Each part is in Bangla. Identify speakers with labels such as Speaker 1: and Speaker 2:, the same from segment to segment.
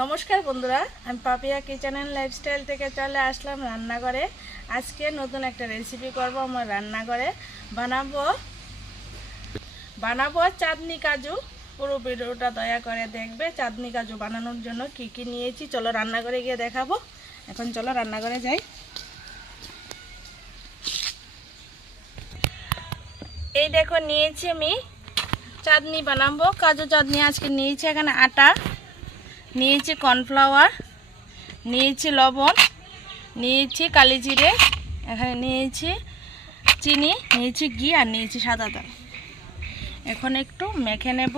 Speaker 1: নমস্কার বন্ধুরা, আমি পাপিয়া কিচেন অ্যান্ড লাইফস্টাইল থেকে চলে আসলাম রান্নাঘরে। আজকে নতুন একটা রেসিপি করব আমার রান্নাঘরে। বানাবো বানাবো চাঁদনি কাজু। পুরো ভিডিওটা দয়া করে দেখবে, চাঁদনি কাজু বানানোর জন্য কি কি নিয়েছি, চলো রান্নাঘরে গিয়ে দেখাবো। এখন চলো রান্নাঘরে যাই। এই দেখো, নিয়েছি আমি চাঁদনি বানাবো। কাজু চাঁদনি আজকে নিয়েছি, এখানে আটা। নিয়েছি কর্নফ্লাওয়ার, নিয়েছি লবণ, নিয়েছি কালি জিরে, এখানে নিয়েছি চিনি, নিয়েছি ঘি আর নিয়েছি সাদা তেল। এখন একটু মেখে নেব।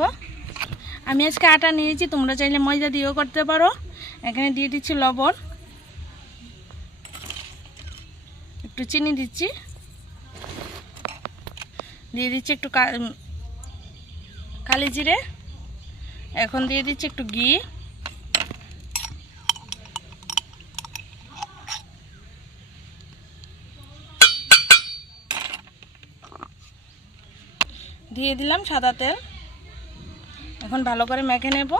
Speaker 1: আমি আজকে আটা নিয়েছি, তোমরা চাইলে ময়দা দিয়েও করতে পারো। এখানে দিয়ে দিচ্ছি লবণ। একটু চিনি দিচ্ছি। দিয়ে দিচ্ছি একটু কালি জিরে। এখন দিয়ে দিচ্ছি একটু ঘি। দিয়ে দিলাম সাদা তেল। এখন ভালো করে মেখে নেব।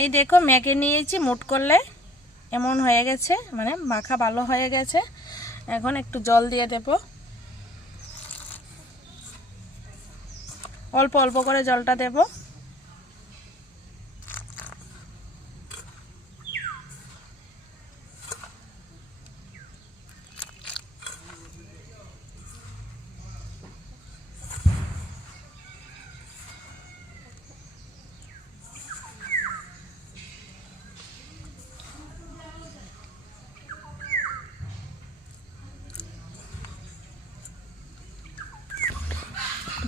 Speaker 1: এই দেখো মেখে নিয়েছি, মুট করলে এমন হয়ে গেছে মানে মাখা ভালো হয়ে গেছে। এখন একটু জল দিয়ে দেব। অল্প অল্প করে জলটা দেবো।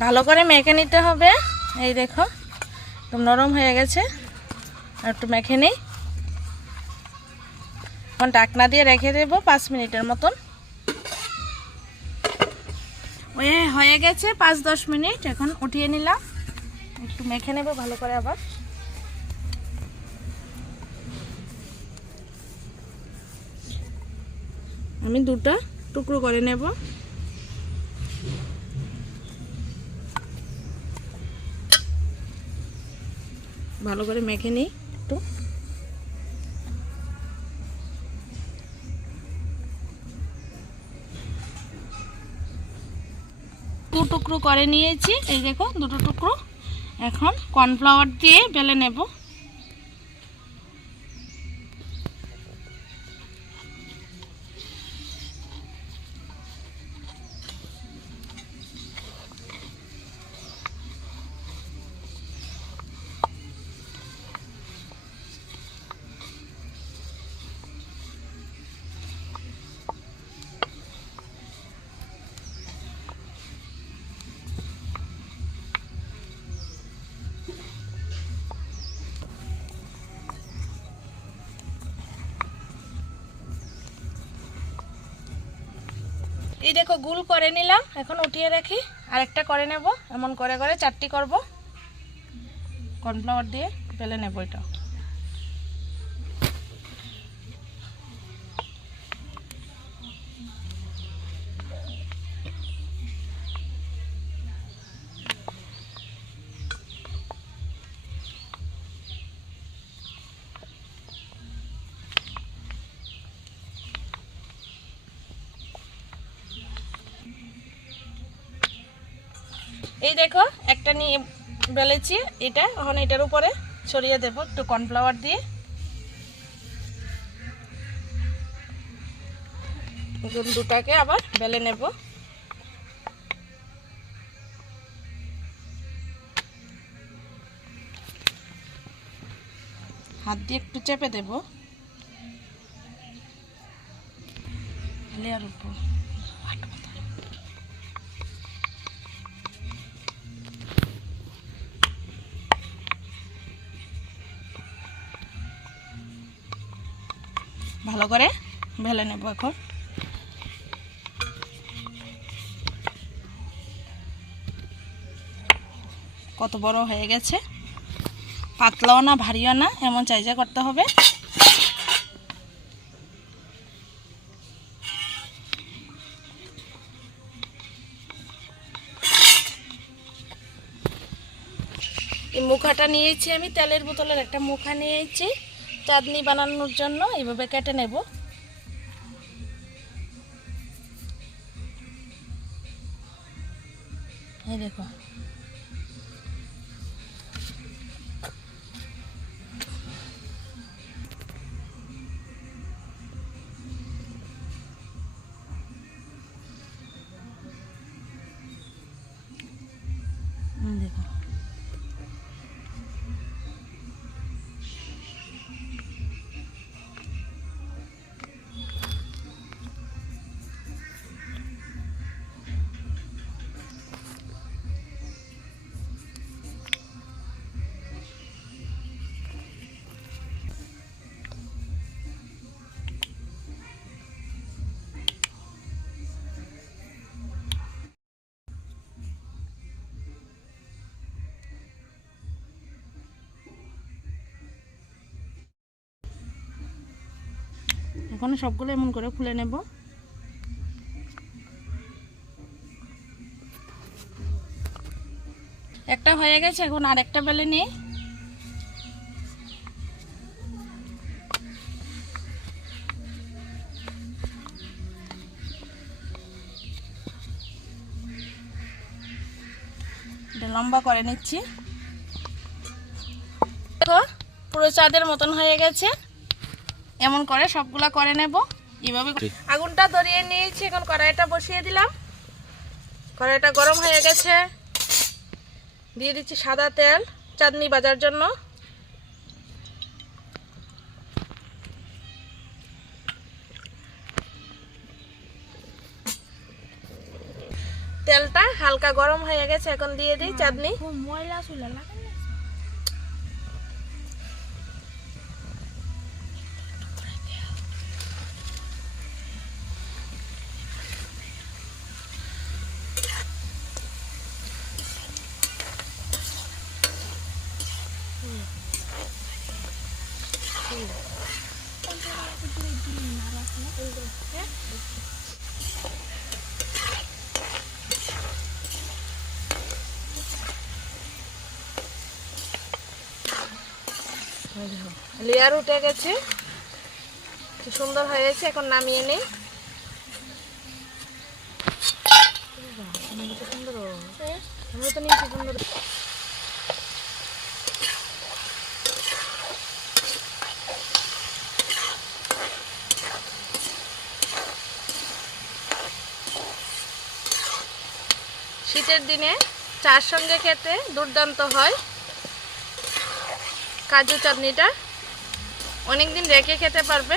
Speaker 1: ভালো করে মেখে নিতে হবে। এই দেখো একটু নরম হয়ে গেছে। আর একটু মেখে নিই। এখন ডাকনা দিয়ে রেখে দেবো পাঁচ মিনিটের মতন। ওই হয়ে গেছে পাঁচ দশ মিনিট। এখন উঠিয়ে নিলাম। একটু মেখে নেব ভালো করে আবার। আমি দুটা টুকরো করে নেব। ভালো করে মেখে নিই একটু। দু টুকরো করে নিয়েছি, এই দেখো, দুটো টুকরো। এখন কর্নফ্লাওয়ার দিয়ে বেলে নেব। এই দেখো, গুল করে নিলাম। এখন উঠিয়ে রাখি। আরেকটা করে নেব। এমন করে করে চারটি করব। কর্নফ্লাওয়ার দিয়ে বেলে নেব এটা। এই দেখো, একটা নিয়ে বেলেছি, এটা, এখন এটার উপরে ছড়িয়ে দেব একটু কর্নফ্লাওয়ার দিয়ে। দুটাকে আবার বেলে নেব। হাত দিয়ে একটু চেপে দেব। লেয়ার উপর। ভালো করে ভেলে নেব এখন। কত বড় হয়ে গেছে। পাতলাও না, ভারীও না, এমন চাইজা করতে হবে। এই মুখাটা নিয়েছি আমি, তেলের বোতলের একটা মুখা নিয়েছি। চাটনি বানানোর জন্য এইভাবে কেটে নেব। এই দেখো। এখন সবগুলো এমন করে খুলে নেব। একটা হয়ে গেছে, এখন আর একটা বেলে নিই। লম্বা করে নিচ্ছি। পুরো চাঁদের মতন হয়ে গেছে। এমন করে সবগুলা করে নেব। এইভাবে আগুনটা ধরিয়ে নিয়েছি এখন কড়াইটা বসিয়ে দিলাম। কড়াইটা গরম হয়ে গেছে। দিয়ে দিচ্ছি সাদা তেল চাঁদনি বাজার জন্য। তেলটা হালকা গরম হয়ে গেছে এখন দিয়ে দিই চাঁদনি ময়লা চুলা লেয়ার উঠে গেছে। কি সুন্দর হয়েছে এখন নামিয়ে নিই। সুন্দর। আমি তো নিয়েছি সুন্দর। শীতের দিনে চার সঙ্গে খেতে দুর্দান্ত হয়। কাজু চাটনিটা অনেকদিন রেখে খেতে পারবে।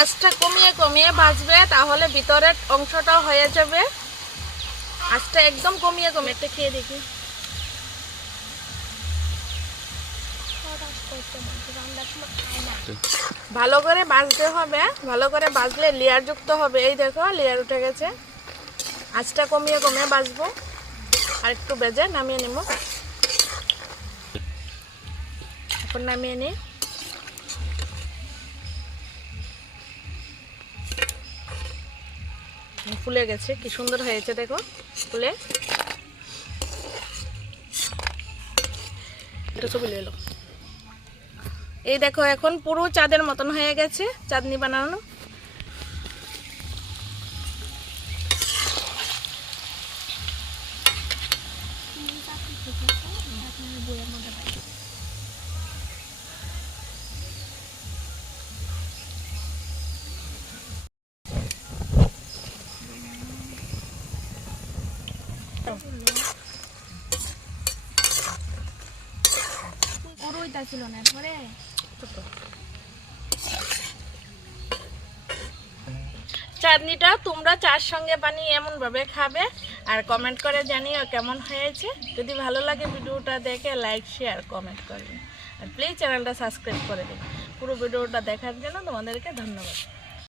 Speaker 1: আঁচটা কমিয়ে কমিয়ে ভাজবে, তাহলে ভিতরের অংশটাও হয়ে যাবে। আঁচটা একদম কমিয়ে কমিয়ে একটা খেয়ে দেখি। ভালো করে বাজতে হবে, ভালো করে বাজলে লেয়ার যুক্ত হবে। এই দেখো লেয়ার উঠে গেছে। আঁচটা কমিয়ে কমিয়ে বাজবো। আর একটু বেজে নামিয়ে নিব। এখন নামিয়ে নিই ফুলে গেছে, কি সুন্দর হয়েছে দেখো, ফুলে। এটা ছবি এলো। এই দেখো এখন পুরো চাঁদের মতন হয়ে গেছে চাঁদনি বানানো।
Speaker 2: ছিল না পরে
Speaker 1: চাটনিটা তোমরা চার সঙ্গে বানিয়ে এমনভাবে খাবে। আর কমেন্ট করে জানিও কেমন হয়েছে। যদি ভালো লাগে ভিডিওটা দেখে লাইক শেয়ার কমেন্ট করবে। আর প্লিজ চ্যানেলটা সাবস্ক্রাইব করে দিন পুরো ভিডিওটা দেখার জন্য তোমাদেরকে ধন্যবাদ।